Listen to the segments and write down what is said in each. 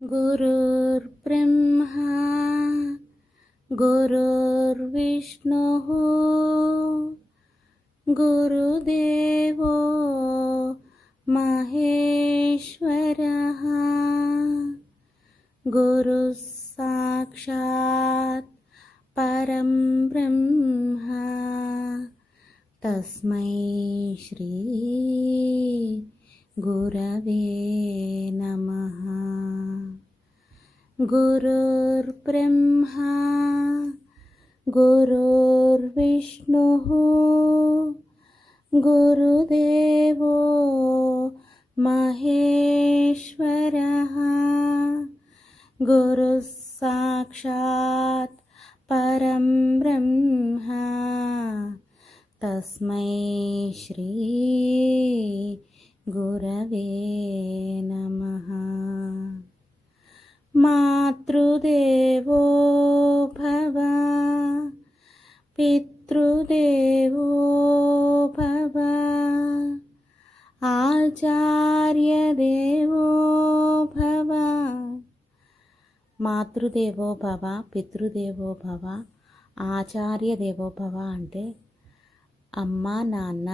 गुरुर्ब्रह्मा गुरुर्विष्णुः गुरुदेवो महेश्वरः गुरुः साक्षात् परं ब्रह्म तस्मै श्री गुरवे नमः। गुरुर्ब्रह्मा गुरुर्विष्णुः गुरुदेवो महेश्वरः गुरुः साक्षात् परं ब्रह्म तस्मै श्री गुरवे नमः। मातृदेवो भव पितृदेवो भव आचार्यदेवो भव। మాతృదేవో భవ పితృదేవో భవ ఆచార్యదేవో భవ అంటే అమ్మ నాన్న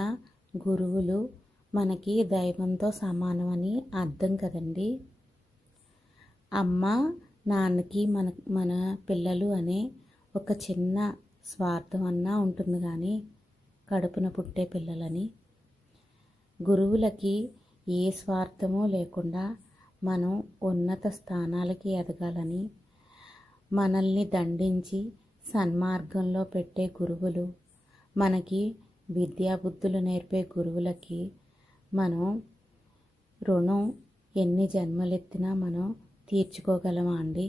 గురువులు మనకి దైవంతో సమానమని అర్థం కదండి. అమ్మ నాన్నకి మన పిల్లలు అనే ఒక చిన్న స్వార్థం అన్నా ఉంటుంది, కానీ కడుపున పుట్టే పిల్లలని గురువులకి ఏ స్వార్థమూ లేకుండా మనం ఉన్నత స్థానాలకి ఎదగాలని మనల్ని దండించి సన్మార్గంలో పెట్టే గురువులు, మనకి విద్యాబుద్ధులు నేర్పే గురువులకి మనం రుణం ఎన్ని జన్మలెత్తినా మనం తీర్చుకోగలమా అండి?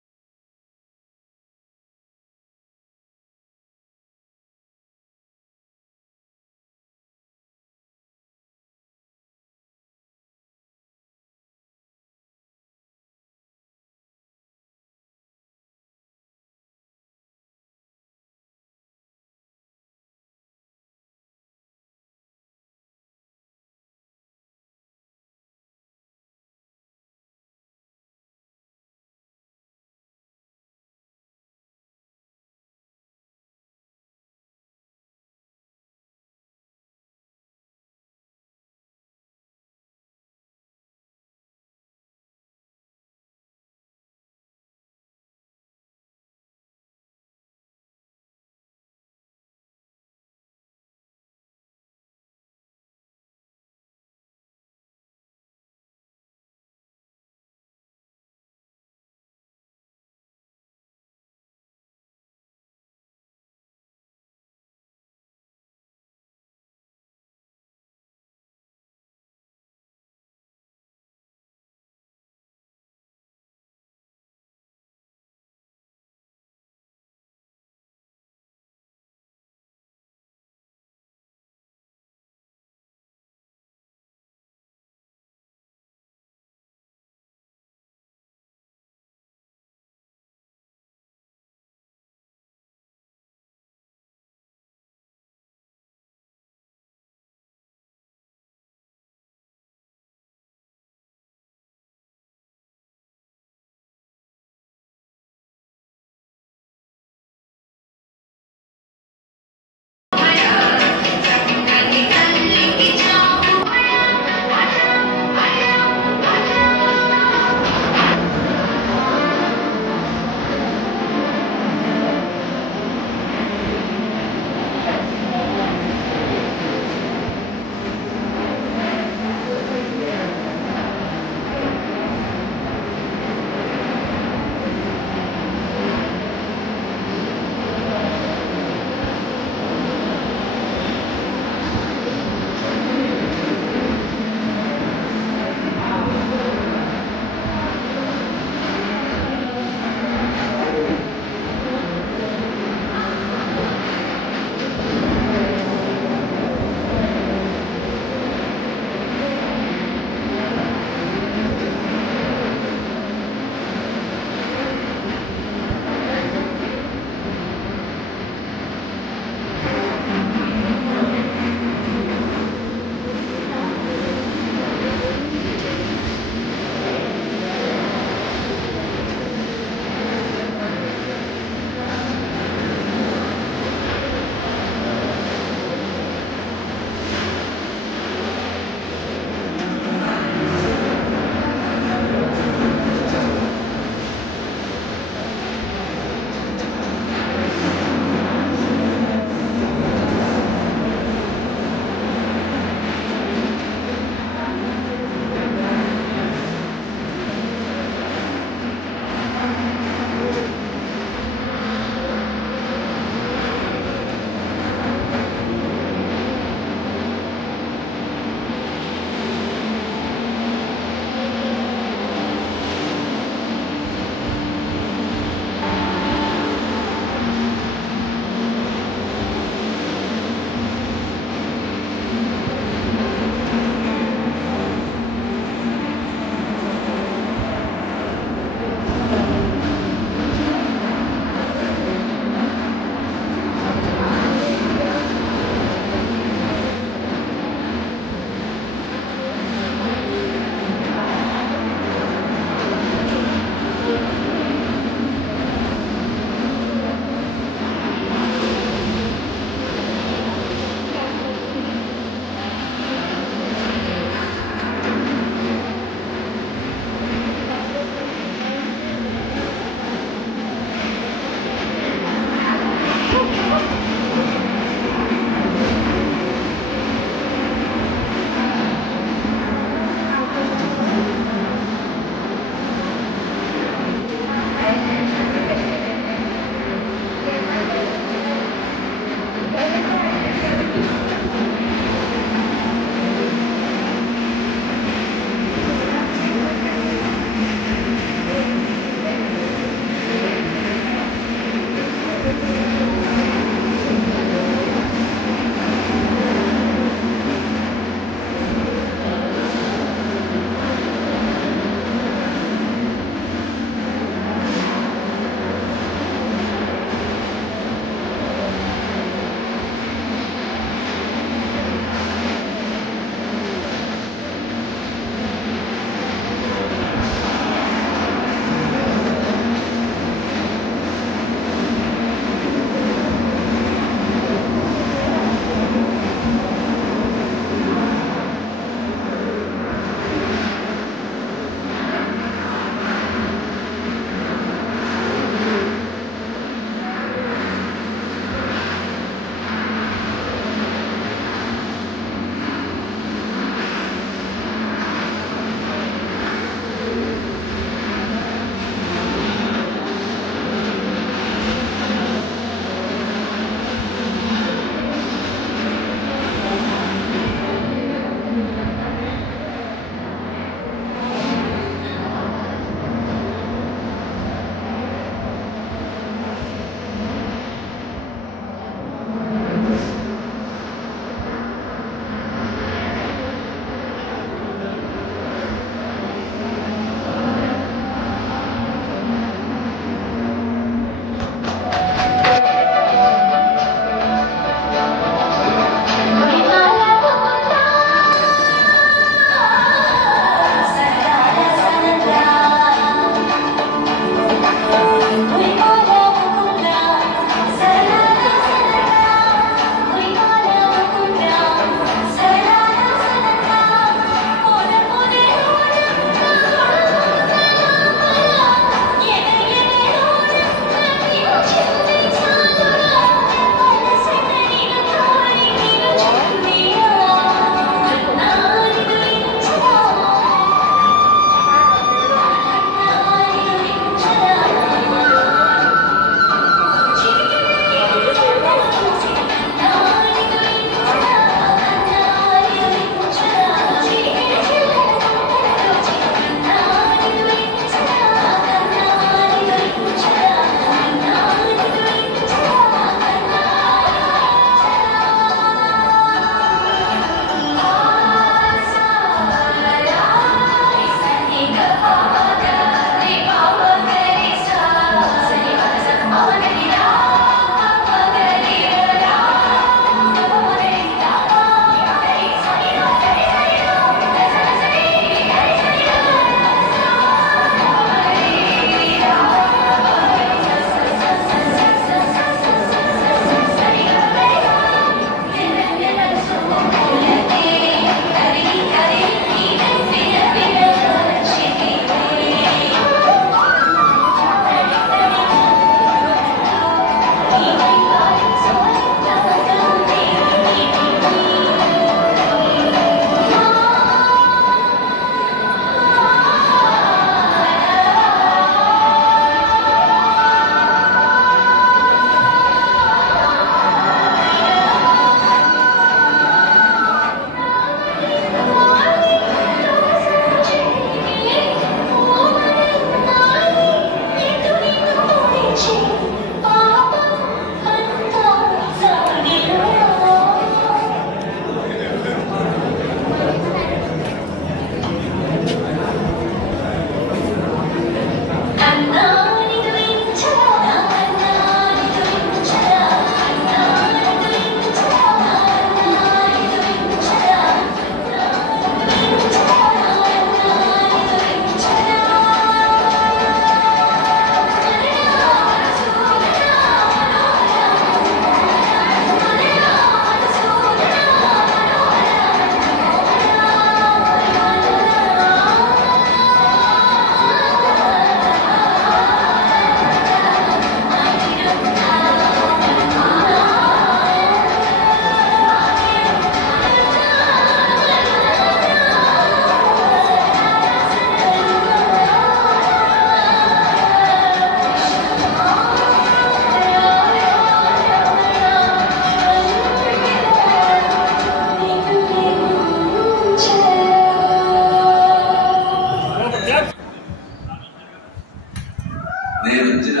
నేను వచ్చిన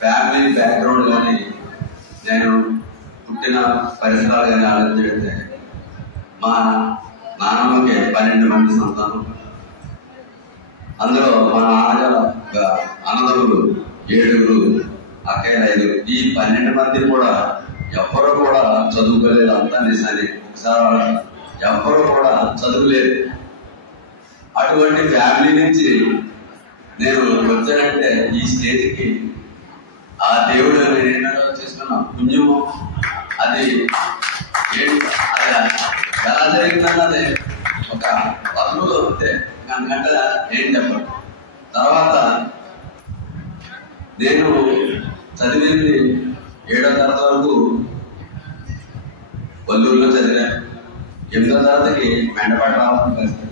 ఫ్యామిలీ బ్యాక్గ్రౌండ్ కానీ నేను పుట్టిన పరిసరాలు కానీ ఆలోచించే మా నాన్నమ్మకి 12 మంది సంతానం. అందులో మా నాన్నగారు అన్నదమ్ములు 7, అక్కయ్య 5. ఈ 12 మంది కూడా ఎవ్వరూ కూడా చదువుకోలేదు. అంతా నిజాన్ని ఒకసారి ఎవ్వరూ కూడా చదువులేదు. అటువంటి ఫ్యామిలీ నుంచి నేను వచ్చానంటే ఈ స్టేజ్కి ఆ దేవుడు నేను చేసుకున్న పుణ్యము అది ఎలా జరిగిందన్నది ఒక పదులు వస్తే గంట ఏం చెప్పాలి. తర్వాత నేను చదివింది 7వ తరగతి వరకు వల్లూరులో చదివాను. 8వ తరగతికి మెండపాటి రావాలని పరిస్థితి.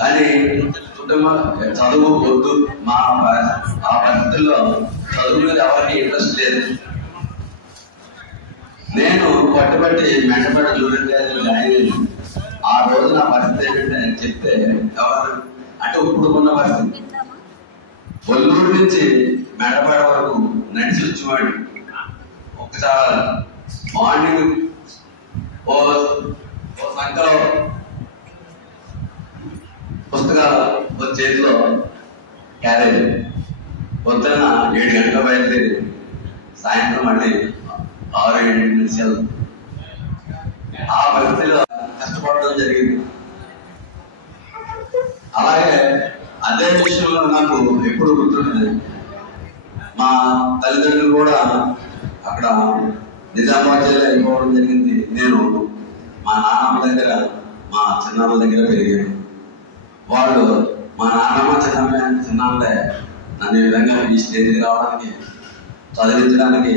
కానీ కుటుంబం చదువు వద్దు, ఆ పరిస్థితుల్లో చదువు మీద ఎవరికి ఇంట్రెస్ట్ లేదు. నేను పట్టుబట్టి మెండపాటి జూనియర్ కాలేజీలో జాయిన్ అయ్యాను. ఆ రోజు నా పరిస్థితి ఏంటంటే చెప్తే ఎవరు అంటే ఇప్పుడున్న పరిస్థితి, వల్లూరు నుంచి మెండపాటి వరకు నడిచి వచ్చేవాడు. ఒకసారి మార్నింగ్ ఓ సంఖ్యలో పుస్తకాలు చేతిలో క్యారేజ్, పొద్దున్న 7 గంటల బయలుదేరి సాయంత్రం మళ్ళీ 6-7 నిమిషాలు. ఆ పరిస్థితిలో కష్టపడడం జరిగింది. అలాగే అదే విషయంలో నాకు ఎప్పుడు గుర్తుంటుంది, మా తల్లిదండ్రులు కూడా అక్కడ నిజామాబాద్ జిల్లా అయిపోవడం జరిగింది. నేను మా నాన్నమ్మ దగ్గర మా చిన్నమ్మ దగ్గర పెరిగాను. వాళ్ళు మా నాన్నమ్మ చిన్నమ్మే నన్ను ఈ విధంగా ఈ స్టేజ్కి రావడానికి చదివించడానికి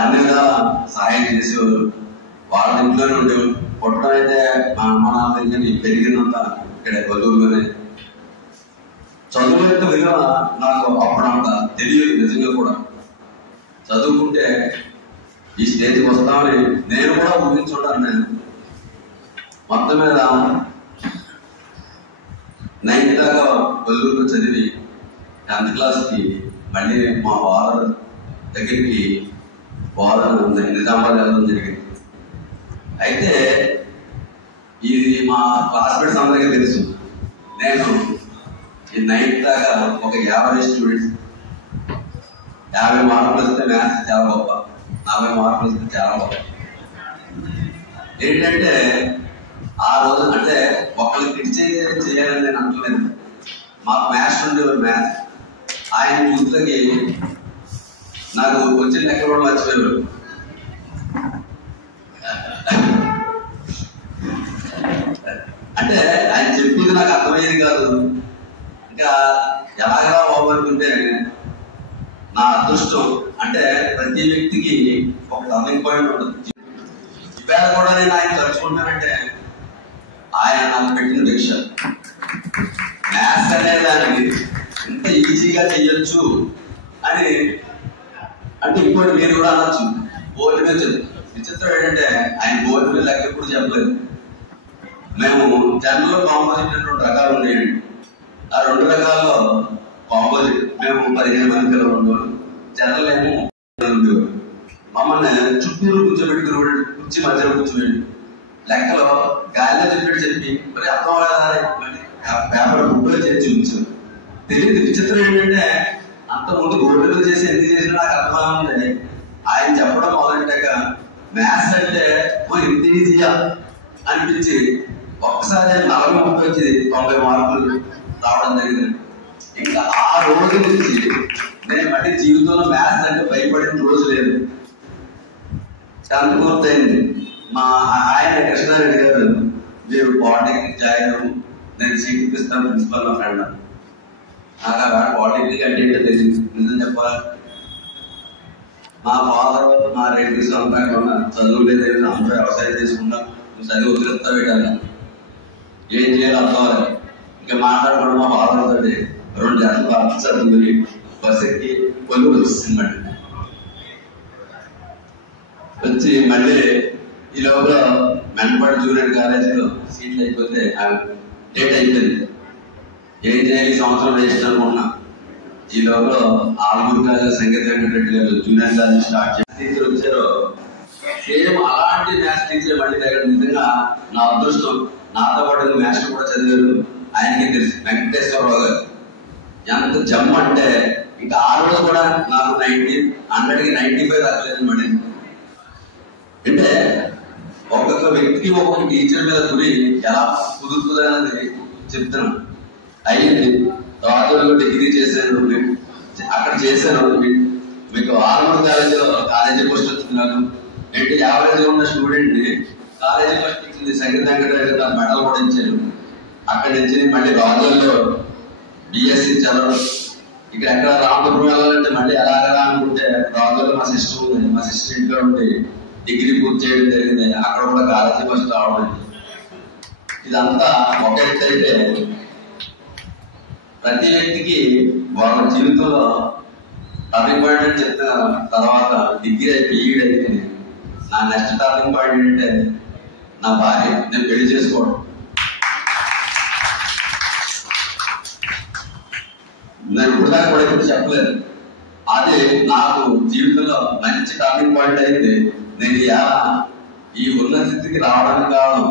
అన్ని విధాల సహాయం చేసేవారు. వాళ్ళ ఇంట్లోనే ఉండేవారు. పుట్టడం అయితే మా అమ్మ నాన్న దగ్గర పెరిగినంత ఇక్కడ వల్లూరులోనే. చదువు యొక్క విలువ నాకు అప్పుడంత తెలియదు. నిజంగా కూడా చదువుకుంటే ఈ స్టేజ్కి వస్తామని నేను కూడా ఊహించుంటాను. నేను మొత్తం మీద 9th దాకా వల్లూరులో చదివి 10th క్లాస్కి మళ్ళీ మా ఫాదర్ దగ్గరికి నిజామాబాద్ వెళ్ళడం జరిగింది. అయితే ఇది మా క్లాస్మేట్స్ అందరికీ తెలుసు. నేను ఈ 9th దాకా ఒక 50 స్టూడెంట్స్, 50 మార్కులు వస్తే మ్యాథ్స్ చాలా గొప్ప, 40 మార్కులు వస్తే చాలా గొప్ప. ఏంటంటే ఆ రోజు అంటే ఒకళ్ళకి క్రిటిసైజ్ చేయాలని నేను అంటలేదు. మాకు మ్యాథ్స్ ఉండేవారు. మ్యాథ్స్ ఆయన యూత్లకి నాకు వచ్చిన లెక్క కూడా మర్చిపోయారు. అంటే ఆయన చెప్పింది నాకు అర్థమయ్యేది కాదు. ఇంకా ఎలాగా బాగుంటుంటే నా అదృష్టం అంటే ప్రతి వ్యక్తికి ఒక టర్నింగ్ పాయింట్ ఉంటుంది. ఇవాళ కూడా నేను ఆయన తలుచుకుంటానంటే ఆయన నాకు పెట్టిన భిక్ష. మ్యాథ్స్ అనే దాన్ని ఇంత ఈజీగా చెయ్యొచ్చు అని అంటే ఇంకోటి మీరు కూడా అనొచ్చు. బోర్డు మీద విచిత్రం ఏంటంటే ఆయన బోర్డు మీద లెక్క ఎప్పుడు చెప్పలేదు. మేము జనరల్ కాంపోజిట్ 2 రకాలు ఉండేయండి. ఆ 2 రకాల్లో కాంపోజిట్ మేము 15 మంది పిల్లలు ఉండేవాళ్ళు. జనరల్ ఏమో ఉండేవారు. మమ్మల్ని చుట్టూరు కూర్చోబెట్టుకుని కుర్చీ మధ్యలో కూర్చోబెట్టి లెక్కలో గాలిలో చెప్పి మరి అర్థం పేపర్ బుక్లో చేసి చూపించారు. తెలియదు. విచిత్రం ఏంటంటే అంతకుముందు బోర్డులో చేసి ఎందుకు చేసినా నాకు అర్థమా ఉంది. ఆయన చెప్పడం మొదలెట్టాక మ్యాథ్స్ అంటే ఇంత ఈజీయా అనిపించి ఒక్కసారి 40-30 వచ్చి 90 మార్కులు రావడం జరిగింది. ఇంకా ఆ రోజు నుంచి నేను మళ్ళీ జీవితంలో మ్యాథ్స్ అంటే భయపడిన రోజు లేదు. 10th పూర్తయింది. మా ఆయన కృష్ణారెడ్డి గారు మీరు పాలిటెక్నిక్ జాయిన్ నేను సీట్ ఇప్పిస్తాను ప్రిన్సిపల్ నా ఫ్రెండ్. నాకు ఆ పాలిటెక్నిక్ అంటే ఏంటో తెలియదు. నిజం చెప్పాలి, మా ఫాదర్ మా రిలేటివ్స్ అంతా చదువు లేదు, అందరూ వ్యవసాయం చేసుకుంటాం, చదివి వదిలేస్తా పెట్టాను. ఏం చేయాలో అర్థం అవ్వాలి. ఇంకా మాట్లాడుకోవడం మా ఫాదర్ తోటి 2 గంటలు భర్త చదువుకుని బస్ ఎక్కి కొలువు వచ్చింది. వచ్చి మళ్ళీ ఈ లోపల మెండపాటి జూనియర్ కాలేజీలో సీట్లు అయిపోతే డేట్ అయిపోయింది. ఏం చేయాలి సంవత్సరం వేస్ట్ అనుకున్నా. ఈ లోపల ఆల్మూరు కాలేజ్ సంగీత వెంకటరెడ్డి గారు జూనియర్ కాలేజ్ స్టార్ట్ చేసి టీచర్ వచ్చారు. సేమ్ అలాంటి మ్యాథ్స్ టీచర్ మళ్ళీ దగ్గర. నిజంగా నా అదృష్టం, నాతో పాటు మ్యాథ్స్ కూడా చదివారు. ఆయనకి తెలుసు, వెంకటేశ్వరరావు గారు ఎంత జమ్ అంటే ఇంకా ఆ రోజు కూడా నాకు 100కి 95 రాలేదు. మళ్ళీ అంటే ఒక్కొక్క వ్యక్తికి ఒక్కొక్క టీచర్ మీద గురి ఎలా కుదురుతుందనేది చెప్తున్నాను. అయ్యింది. రాజుల్లో డిగ్రీ చేశాను, అక్కడ చేశాను. మీకు ఆల్మూరు కాలేజీలో కాలేజీ ఫస్ట్ వచ్చింది. ఏంటి యావరేజ్ ఉన్న స్టూడెంట్ ని కాలేజీ ఫస్ట్ ఇచ్చింది. సంగీత వెంకటరెడ్డి గారు మెడల్ కూడా ఇచ్చారు. అక్కడి నుంచి మళ్ళీ రాజుల్లో బిఎస్సి చదవడం. ఇక్కడ ఎక్కడ రామపురం వెళ్ళాలంటే మళ్ళీ ఎలాగలా అనుకుంటే రాజుల్లో మా సిస్టర్ ఉంది. మా సిస్టర్ ఇంట్లో ఉండి డిగ్రీ పూర్తి చేయడం జరిగింది. అక్కడ కూడా కాలేజీ ఫస్ట్ రావడం. ఇదంతా ఒక ఎత్తు అయితే, ప్రతి వ్యక్తికి వాళ్ళ జీవితంలో టర్నింగ్ పాయింట్ అని చెప్పిన తర్వాత డిగ్రీ బీఈడ్ అయితే నా నెక్స్ట్ టర్నింగ్ పాయింట్ ఏంటంటే నా భార్య, నేను పెళ్లి చేసుకోవడం. నేను ఇప్పుడు దాకా కూడా ఇప్పుడు చెప్పలేదు. అది నాకు జీవితంలో మంచి టర్నింగ్ పాయింట్ అయితే నేను ఈ ఉన్నత స్థితికి రావడానికి కారణం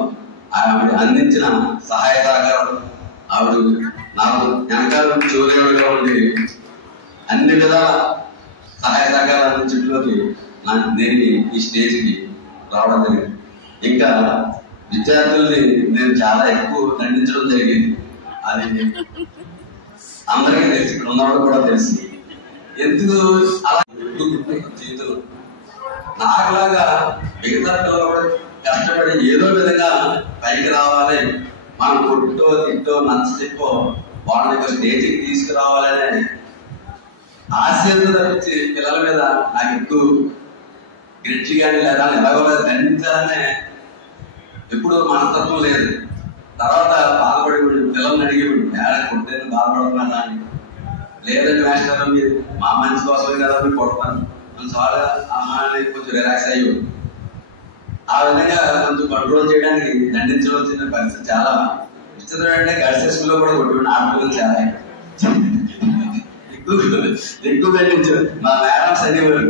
ఆవిడ అందించిన సహాయ సహకారం. ఆవిడ నాకు వెనకాల చోరేవుడిగా ఉండి అన్ని విధాల సహాయ సహకారం అందించడంలోకి నేను ఈ స్టేజ్కి రావడం జరిగింది. ఇంకా విద్యార్థుల్ని నేను చాలా ఎక్కువ దండించడం జరిగింది. అది అందరికీ తెలిసి, ఇక్కడ ఉన్నవాడు కూడా తెలిసి. ఎందుకు అలా జీవితంలో నాకులాగా మిగతా పిల్లలు కూడా కష్టపడి ఏదో విధంగా పైకి రావాలి, మనం కొట్టో తిట్టో నచ్చ చెప్పో వాళ్ళని ఒక స్టేజ్కి తీసుకురావాలనే ఆశయంతో తప్పించి పిల్లల మీద నాకు ఎక్కువ గ్రిడ్జి కానీ లేదా ఎలాగో దండించాలనే ఎప్పుడు మనస్తత్వం లేదు. తర్వాత బాధపడి పిల్లల్ని అడిగేవాడు, కొట్టేది బాధపడుతున్నాను అని. లేదంటే మాస్టర్ మీరు మా మంచి కోసమే కదా మీరు కొడతాను చాలా అమ్మాయిని కొంచెం రిలాక్స్ అయ్యేవాడు. ఆ విధంగా కొంచెం కంట్రోల్ చేయడానికి దండించవలసిన పరిస్థితి చాలా విచిత్రం. అంటే గర్ల్స్ స్కూల్లో కూడా కొట్టుకుని ఆడపిల్లలు చాలా ఎక్కువ దండించారు. మా మేడమ్స్ అనేవారు,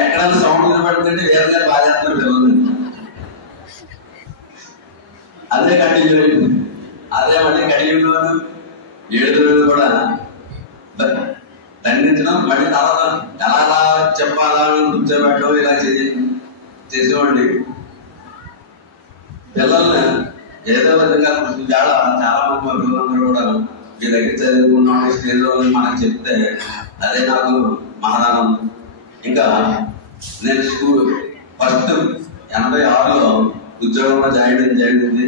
ఎక్కడైనా సౌండ్ వినపడుతుంటే వేరే గారు బాగా చేస్తున్నారు పిల్లలు. అదే కంటిన్యూ అయింది. అదే మళ్ళీ కంటిన్యూ 7 రోజులు కూడా దండించడం. మళ్ళీ తర్వాత ఎలా చెప్పాలా కూర్చోబెట్టడం ఇలా చేసేవాడిని. పిల్లల్ని ఏదో విధంగా చాలా మంది మా పిల్లలందరూ కూడా మీ దగ్గర చదువుకున్నాం స్టేజ్ మనకు చెప్తే అదే నాకు మహాదానం. ఇంకా నేను స్కూల్ ఫస్ట్ 86లో ఉద్యోగంలో జాయిన్ జరిగింది.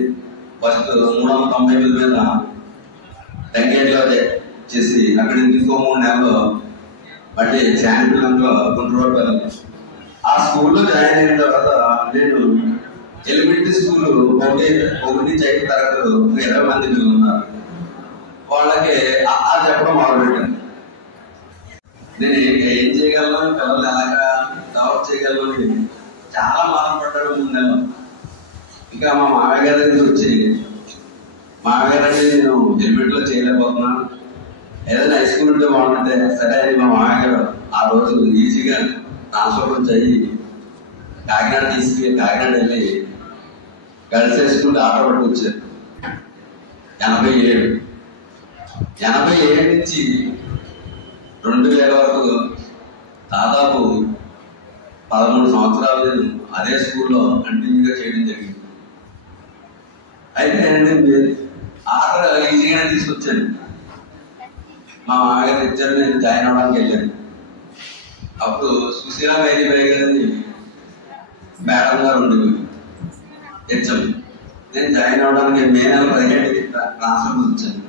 ఫస్ట్ 398 మీద టెంకేట్లో చేసి అక్కడి నుంచి ఇంకో 3 నెలలు మళ్ళీ శాంతిపురంలో గుంటూరు. ఆ స్కూల్లో జాయిన్ అయిన తర్వాత నేను ఎలిమెంటరీ స్కూల్ 1 నుంచి 5 తరగతులు 20 మంది పిల్లలు ఉన్నారు. వాళ్ళకి ఆ చెప్పడం మొదలుపెట్టాను. నేను ఏం చేయగలను, పిల్లలు ఎలాగా డెవలప్ చేయగలను అని చాలా బాధపడ్డాడు 3 నెలలు. ఇంకా మా మామయ్య గారి దగ్గర వచ్చి, మామయ్య గారు నేను ఎలిమెంటరీలో చేయలేకపోతున్నాను, ఏదైనా హై స్కూల్ ఉంటే బాగుంటే. సరే అని మా మామయ్య గారు ఆ రోజు ఈజీగా ట్రాన్స్ఫర్ నుంచి అయ్యి కాకినాడ వెళ్ళి గర్ల్స్ హై స్కూల్ ఆటో పట్టి వచ్చారు. 87 నుంచి 2000 వరకు దాదాపు 13 సంవత్సరాలు నేను అదే స్కూల్లో కంటిన్యూగా చేయడం జరిగింది. అయితే నేను ఆటో ఈజీగానే తీసుకొచ్చాను. మా మామగారు ఇచ్చారు, నేను జాయిన్ అవ్వడానికి వెళ్ళాను. అప్పుడు సుశీల వేదిబాయి గారిని మేడం గారు ఉండేవి హెచ్ఎం. నేను జాయిన్ అవ్వడానికి మే నెల 17కి ట్రాన్స్ఫర్ వచ్చాను.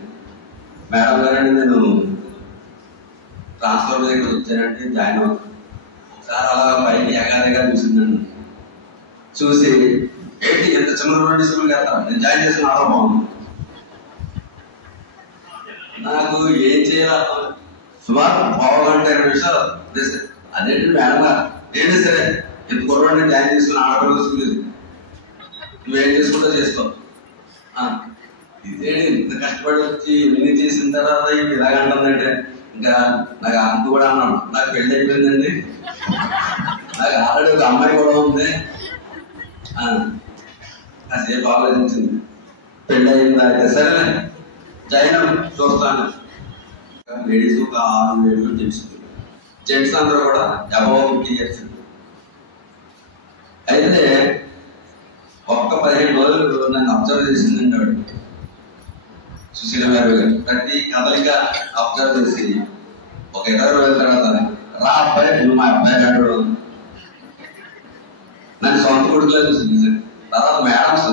మేడం గారండి నేను ట్రాన్స్ఫర్ దగ్గర వచ్చానంటే జాయిన్ అవుతాను. ఒకసారి అలా పైకి ఎగాదిగా చూసిందండి. చూసి ఏంటి ఎంత చిన్న స్కూల్కి వెళ్తాను, నేను జాయిన్ చేసిన ఆలో బాగుంది. నాకు ఏం చేయాలి సుమారు 1.5 నిమిషాలు అదేంటి మేడం గారు ఏంటి సరే ఎంత కొరవండి జాయిన్ చేసుకుని ఆడపిల్లలు స్కూల్ ఇది, నువ్వేం చేసుకుంటా చేసుకో. ఇదే ఇంత కష్టపడి వచ్చి ఇన్ని చేసిన తర్వాత ఇలాగంటుందంటే ఇంకా నాకు అంత కూడా అన్నాను, నాకు పెళ్లి అయిపోయిందండి, నాకు ఆల్రెడీ ఒక అమ్మాయి కూడా ఉంది. కాసేపు ఆలోచించింది, పెళ్లి అయిందా అయితే సరే జైనం చూస్తాను. లేడీస్ ఒక 6 ఏళ్ళు జెంట్స్ అందరూ కూడా అబౌవ్ 50 years. అయితే ఒక్క 15 రోజులు నన్ను అబ్జర్వ్ చేసిందండి ఆవిడ, సుశీల గారు. ప్రతి కదలిక అబ్జర్వ్ చేసి ఒక 20 రోజుల తర్వాత, రా అబ్బాయి నువ్వు మా అబ్బాయి గారు నన్ను సొంత కొడుకులో చూసింది. తర్వాత మేడమ్స్,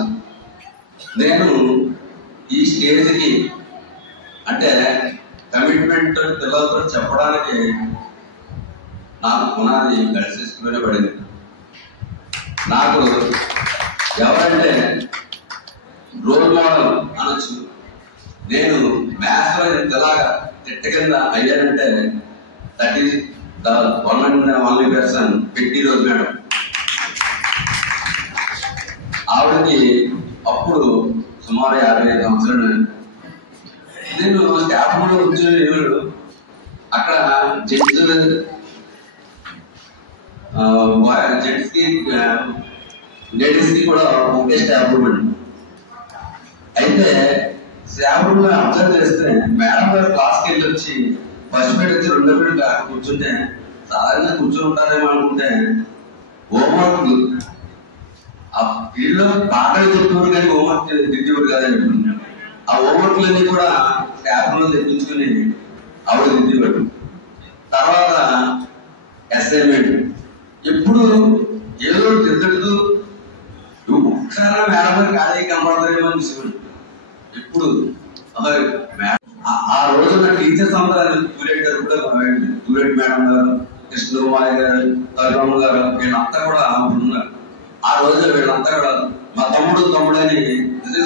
నేను ఈ స్టేజ్కి అంటే కమిట్మెంట్ పిల్లలతో చెప్పడానికి నాకు పునాది గర్ల్స్ స్కూల్లోనే పడింది. నాకు ఎవరంటే రోల్ మోడల్ అనొచ్చు. నేను మ్యాథ్స్ లో ఇంతలాగా తిట్ట కింద అయ్యానంటే that is the one and only person పెట్టి రోజు మేడం. ఆవిడకి అప్పుడు సుమారు 55 సంవత్సరాలు. నేను స్టాఫ్ కూడా కూర్చొని అక్కడ జెంట్స్ కి లేడీస్ కి కూడా ఒకే స్టాఫ్ రూమ్ అండి. అయితే స్టాఫ్ రూమ్ లో అబ్జర్వ్ చేస్తే మేడం గారు క్లాస్కి వెళ్ళి వచ్చి ఫస్ట్ పీరియడ్ వచ్చి 2వ పీరియడ్ కూర్చుంటే సాధారణంగా కూర్చొని ఉంటారేమో అనుకుంటే హోంవర్క్ ఆ వీళ్ళు బాగా చెప్పేవారు కానీ హోంవర్క్ దిద్దేవారు కాదండి. ఆ హోంవర్క్లన్నీ కూడా స్టాఫ్ లో తెప్పించుకుని ఆవిడ దిద్దేవాడు. తర్వాత అసైన్మెంట్ ఎప్పుడు ఏదో దిద్దడుతూ ఒకసారి మేడం గారు ఖాళీ కనబడతారేమో అని చూసేవాడు. ఎప్పుడు ఆ రోజు నా టీచర్స్ అందరూ టూరెట్ మేడం గారు, కృష్ణకుమారి గారు, కరుణమ్మ గారు, వీళ్ళంతా కూడా ఉన్నారు. ఆ రోజు వీళ్ళంతా కూడా మా తమ్ముడు అని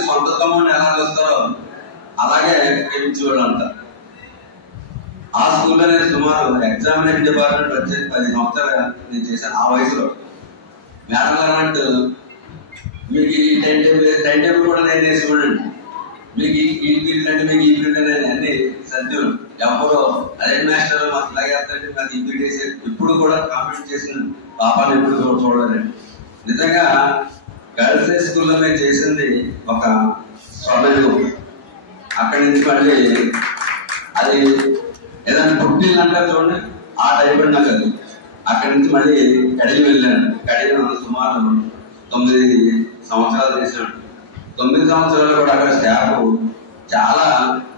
సొంత తమ్ముడిని ఎలా చూస్తారో అలాగే ప్రేమించేవాళ్ళు అంతా. ఆ స్కూల్లో నేను సుమారు ఎగ్జామినేషన్ డిపార్ట్మెంట్ వచ్చేసి 10 సంవత్సరాలు నేను చేశాను. ఆ వయసులో మేడం గారు అంటూ మీకు ఈ టైం టేబుల్ కూడా నేను వేసుకోండి, మీకు ఈ పీరియడ్ అంటే మీకు ఈ పీరియడ్ అనేది అన్ని సత్యం. ఎవరో అరెంట్ మాస్టర్ మాకు లాగేస్తారంటే మాకు ఈ పీరియడ్ వేసే ఇప్పుడు కూడా కాంపిటీట్ చేసిన పాపాన్ని ఎప్పుడు చూడాలండి. నిజంగా గర్ల్స్ హై స్కూల్లో మేము చేసింది ఒక స్వర్ణయుగం. అక్కడి నుంచి మళ్ళీ అది ఏదైనా పుట్టిల్లు అంటారు చూడండి, ఆ టైప్ నాకు అది. అక్కడి నుంచి మళ్ళీ కడిగి వెళ్ళాను. కడిగిన సుమారు 9 సంవత్సరాలు చేశాను. 9 సంవత్సరాలు కూడా అక్కడ స్టాఫ్ చాలా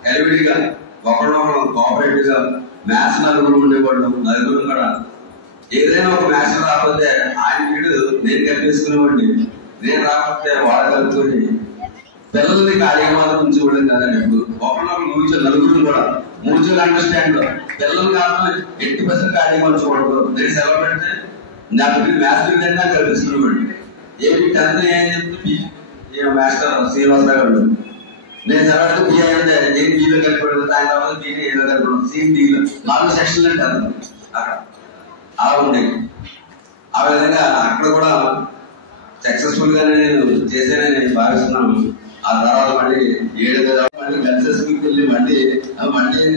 కలివిడిగా ఒకళ్ళొకళ్ళు కోఆపరేటివ్ గా మ్యాథ్స్ నలుగురు ఉండేవాళ్ళు. నలుగురు కూడా ఏదైనా ఒక మ్యాథ్స్ రాకపోతే ఆయన వీడు నేను కలిపేసుకునేవాడిని, నేను రాకపోతే వాళ్ళు కలుపుకొని పిల్లల్ని ఖాళీగా మాత్రం ఉంచేవాళ్ళం కదండి. ఇప్పుడు ఒకళ్ళొకళ్ళు కూర్చొని నలుగురు కూడా మూర్చులు అండర్స్టాండ్ పిల్లలు కావాలి 80% ఖాళీగా ఉంచకూడదు. నేను సెలవు పెడితే నాకు మ్యాథ్స్ పీరియడ్ అయినా కల్పిస్తున్నాడు. ఏమి 10th ఏం చెప్తే మాస్టర్ శ్రీనివాసరావు గారు నేను సెలవు బి అంటే నేను బీలో కలిపి దాని తర్వాత బీని ఏదో కలిపి సీన్ డీలో 4 సెక్షన్లు అంటే అక్కడ అలా ఉండేవి. ఆ విధంగా అక్కడ కూడా సక్సెస్ఫుల్ గానే నేను చేశానని భావిస్తున్నాను. ఆ తర్వాత మళ్ళీ 7 మళ్ళీ గర్ల్స్ స్కూల్కి వెళ్ళి మళ్ళీ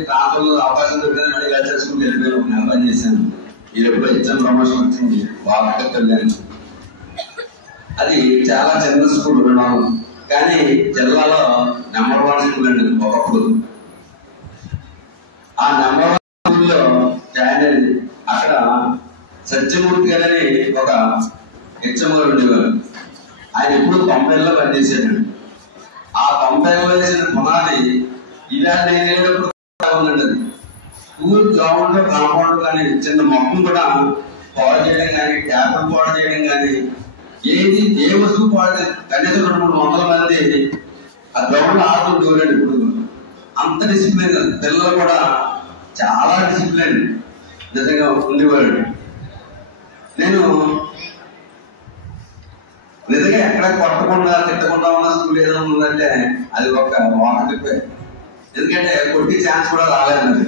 ట్రాన్స్ఫర్ అవకాశం దొరికింది. మళ్ళీ గర్ల్స్ స్కూల్కి వెళ్ళిపోయాను. ఒక నెల పని చేశాను. ఈ ఎప్పుడు ఎగ్జామ్ ప్రమోషన్ వచ్చింది వాళ్ళకి వెళ్ళాను. అది చాలా చిన్న స్కూల్ విన్నాము, కానీ జిల్లాలో నెంబర్ 1 స్కూల్ అండి ఒకప్పుడు. ఆ నెంబర్ 1 స్కూల్లో జాయిన్ అయ్యి అక్కడ సత్యమూర్తి గారని ఒక హెచ్ఎం గారు ఉండేవారు. ఆయన ఎప్పుడు 90లో పనిచేసాడు. ఆ 90లో వేసిన పునాది ఇలా నేను ఉందండి. అది స్కూల్ గ్రౌండ్ కాంపౌండ్ కానీ చిన్న మొక్కలు కూడా పాడు చేయడం కానీ ట్యాపులు పాడు చేయడం కానీ ఏది ఏ వస్తువు పాడు కనీసం 200-300 మంది ఆ గ్రౌండ్ ఆడుతుంటారండి. ఇప్పుడు అంత డిసిప్లిన్, పిల్లలు కూడా చాలా డిసిప్లిన్ నిజంగా ఉండేవాడు. నేను నిజంగా ఎక్కడ కొట్టకుండా తిట్టకుండా ఉన్న స్కూల్ ఏదో ఉందంటే అది ఒక వాటర్. ఎందుకంటే కొట్టి ఛాన్స్ కూడా రాలేదు.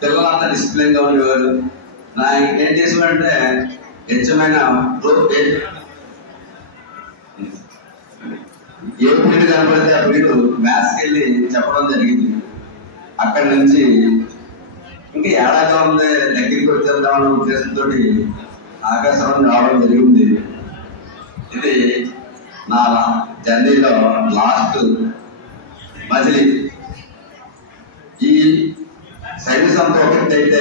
పిల్లలు అంతా డిసిప్లిన్ గా ఉండేవారు. నా ఏం చేసామంటే హెచ్చమైన ఏ పీరియడ్ కనపడితే ఆ పీరియడ్ మ్యాథ్స్కి వెళ్ళి చెప్పడం జరిగింది. అక్కడి నుంచి ఇంకా ఏడాదిగా ఉంది దగ్గరికి వచ్చేద్దామన్న ఉద్దేశంతో ఆకాశవాణి రావడం జరిగింది. ఇది నా జర్నీలో లాస్ట్ మజిలీ. ఈ సైన్స్ అంతా ఒకటి అయితే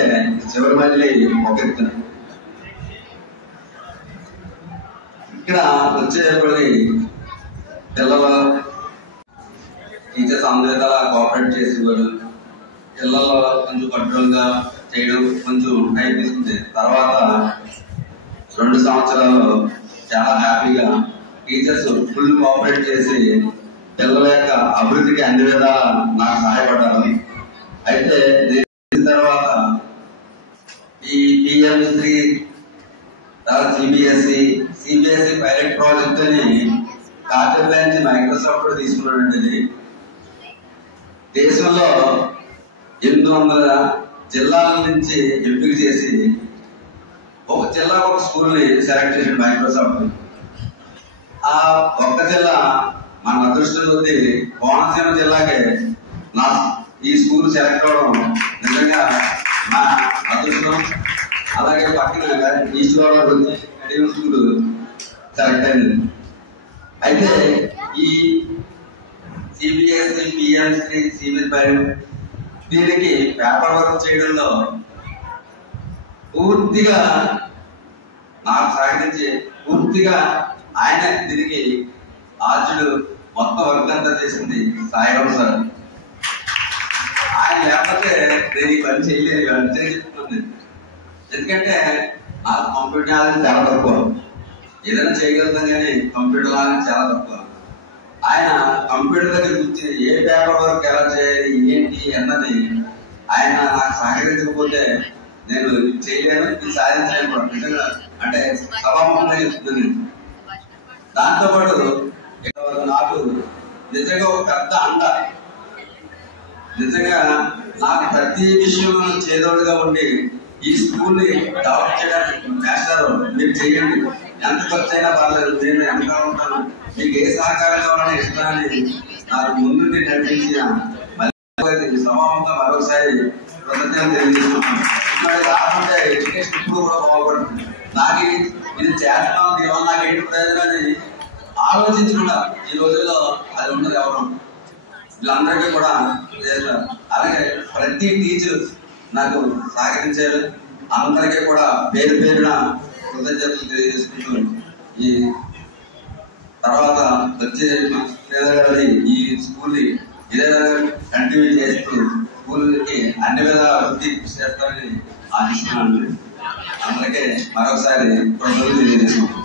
చివరి మజిలీ ఒకటి. ఇక్కడ వచ్చేటప్పటికి పిల్లలు టీచర్స్ అందరి విధాలా కోఆపరేట్ చేసేవారు. పిల్లల్లో కొంచెం కంట్రోల్ గా చేయడం కొంచెం టైం తీసుకుంది. తర్వాత 2 సంవత్సరాలు చాలా హ్యాపీగా టీచర్స్ ఫుల్ కోఆపరేట్ చేసి పిల్లల యొక్క అభివృద్ధికి అన్ని విధాలా నాకు సహాయపడ్డారు. అయితే తర్వాత ఈ PMC సిబిఎస్ఈ పైలట్ ప్రాజెక్ట్ అని కాటర్లే నుంచి మైక్రోసాఫ్ట్ తీసుకున్నాడండి. దేశంలో 800 జిల్లాల నుంచి ఎంపిక చేసి ఒక జిల్లా ఒక స్కూల్ ని సెలెక్ట్ చేసాడు మైక్రోసాఫ్ట్. ఆ ఒక్క జిల్లా మన అదృష్టం కొద్ది కోనసీమ జిల్లాకే నా ఈ స్కూల్ సెలెక్ట్ అవడం నిజంగా నా అదృష్టం. అలాగే పక్కన ఈస్ట్ గోదావరి స్కూల్ సెలెక్ట్ అయింది. అయితే ఈ సిబిఎస్ఈ PMC సిబిఎస్ఈ దీనికి పేపర్ వర్క్ చేయడంలో పూర్తిగా నాకు సహకరించి పూర్తిగా ఆయన దీనికి ఆర్చుడు మొత్తం వర్క్ అంతా చేసింది సాయిరాం సార్. ఆయన లేకపోతే నేను ఈ పని చేయలేదు అంతే చెప్తుంది. ఎందుకంటే నాకు కంప్యూటర్ నాలెడ్జ్ చాలా తక్కువ. ఏదైనా చేయగలుగుతాం కానీ కంప్యూటర్ నాలెడ్జ్ చాలా తక్కువ. ఆయన కంప్యూటర్ దగ్గర కూర్చి ఏ పేపర్ వర్క్ ఎలా చేయాలి ఏంటి అన్నది ఆయన నాకు సహకరించకపోతే నేను చేయలేను, ఇది సాధించలేను కూడా. నిజంగా అంటే సభాముఖంగా చెప్తున్నాను. దాంతో పాటు నాకు నిజంగా ఒక పెద్ద అండ. నిజంగా నాకు ప్రతి విషయంలో చేదోడుగా ఉండి ఈ స్కూల్ ని డెవలప్ చేయడానికి మాస్టర్ మీరు చేయండి, ఎంత ఖర్చు అయినా పర్లేదు, నేను ఎంత ఉంటాను, మీకు ఏ సహకారం కావాలని ఇస్తానని నాకు ముందు నడిపించిన మళ్ళీ సమావంగా మరొకసారి కృతజ్ఞతలు తెలియజేస్తున్నాను. ఇక్కడ కాకుండా ఎడ్యుకేషన్ ఇప్పుడు కూడా బాగుపడుతుంది. నాకు ఇది చేస్తున్నాం దీనివల్ల నాకు ఏంటి ప్రయోజనాన్ని ఆలోచించకుండా ఈ రోజుల్లో అది ఉండదు ఎవరు. వీళ్ళందరికీ కూడా చేస్తారు. అలాగే ప్రతి టీచర్ నాకు సహకరించారు. అందరికీ కూడా పేరు పేరున కృతజ్ఞతలు తెలియజేసుకుంటూ ఈ తర్వాత వచ్చే ఈ స్కూల్ ని ఇదే కంటిన్యూ చేస్తూ స్కూల్కి అన్ని విధాల అభివృద్ధి చేస్తారని ఆశిస్తున్నాను. అందరికీ మరొకసారి కృతజ్ఞతలు తెలియజేసుకుంటాను.